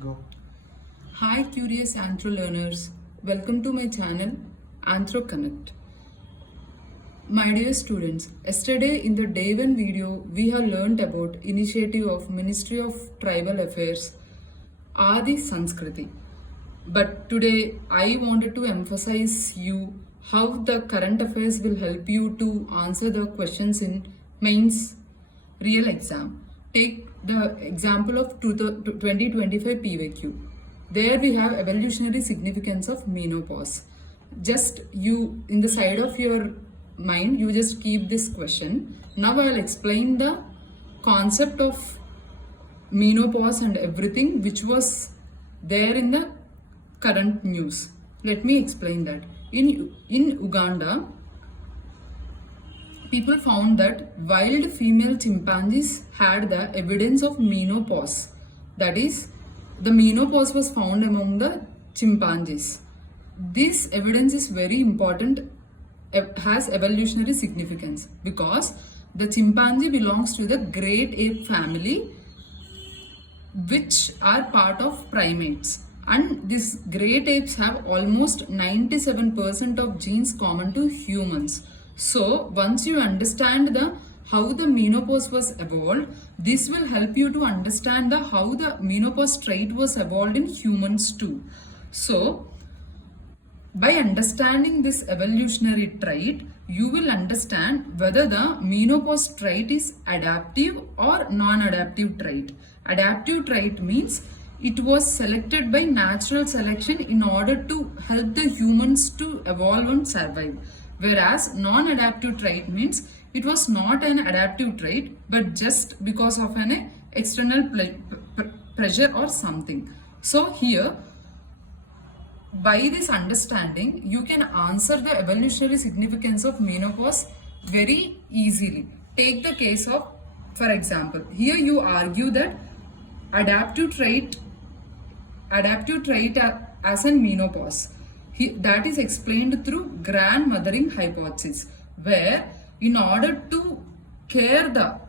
Go. Hi curious Anthro learners, welcome to my channel Anthro Connect. My dear students, yesterday in the day 1 video we have learned about initiative of Ministry of Tribal Affairs Adi Sanskriti. But today I wanted to emphasize you how the current affairs will help you to answer the questions in mains real exam. Take the example of 2025 PYQ. There we have evolutionary significance of menopause. Just you in the side of your mind, you just keep this question. Now I will explain the concept of menopause and everything which was there in the current news. Let me explain that. In Uganda, people found that wild female chimpanzees had the evidence of menopause. That is, the menopause was found among the chimpanzees. This evidence is very important, has evolutionary significance because the chimpanzee belongs to the great ape family, which are part of primates. And these great apes have almost 97% of genes common to humans. So once you understand how the menopause was evolved, this will help you to understand how the menopause trait was evolved in humans too. So by understanding this evolutionary trait, you will understand whether the menopause trait is adaptive or non-adaptive trait. Adaptive trait means it was selected by natural selection in order to help the humans to evolve and survive. Whereas non-adaptive trait means it was not an adaptive trait but just because of an external pressure or something. So here, by this understanding, you can answer the evolutionary significance of menopause very easily. Take the case of, for example, here you argue that adaptive trait as in menopause. That is explained through grandmothering hypothesis, where in order to care the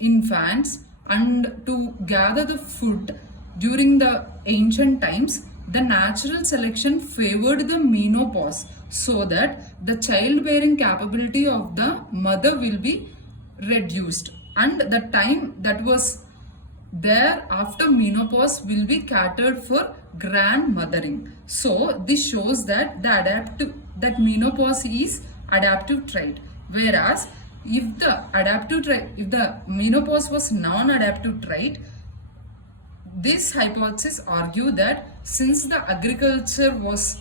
infants and to gather the food during the ancient times, the natural selection favored the menopause so that the childbearing capability of the mother will be reduced, and the time that was there after menopause will be catered for grandmothering. So this shows that that menopause is adaptive trait. Whereas if the menopause was non-adaptive trait, this hypothesis argue that since the agriculture was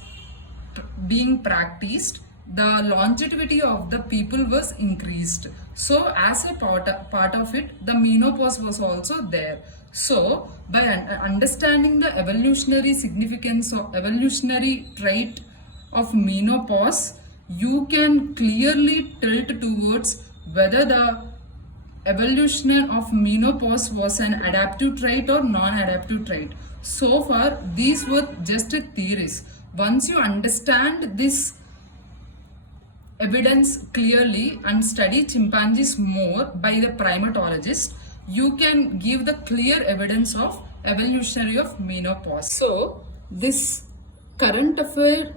being practiced, the longevity of the people was increased. So as a part of it, the menopause was also there. So by understanding the evolutionary significance of evolutionary trait of menopause, you can clearly tilt towards whether the evolution of menopause was an adaptive trait or non-adaptive trait. So far, these were just theories. Once you understand this evidence clearly and study chimpanzees more by the primatologist, you can give the clear evidence of evolutionary of menopause. So this current affair,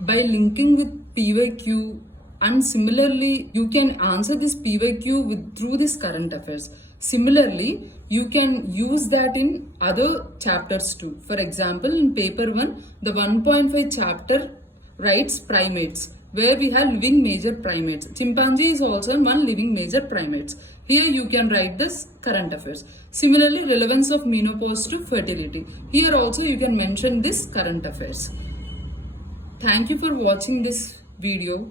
by linking with PYQ, and similarly you can answer this PYQ through this current affairs. Similarly, you can use that in other chapters too. For example, in paper 1, the 1.5 chapter writes primates, where we have living major primates. Chimpanzee is also one living major primates. Here you can write this current affairs. Similarly, relevance of menopause to fertility. Here also you can mention this current affairs. Thank you for watching this video.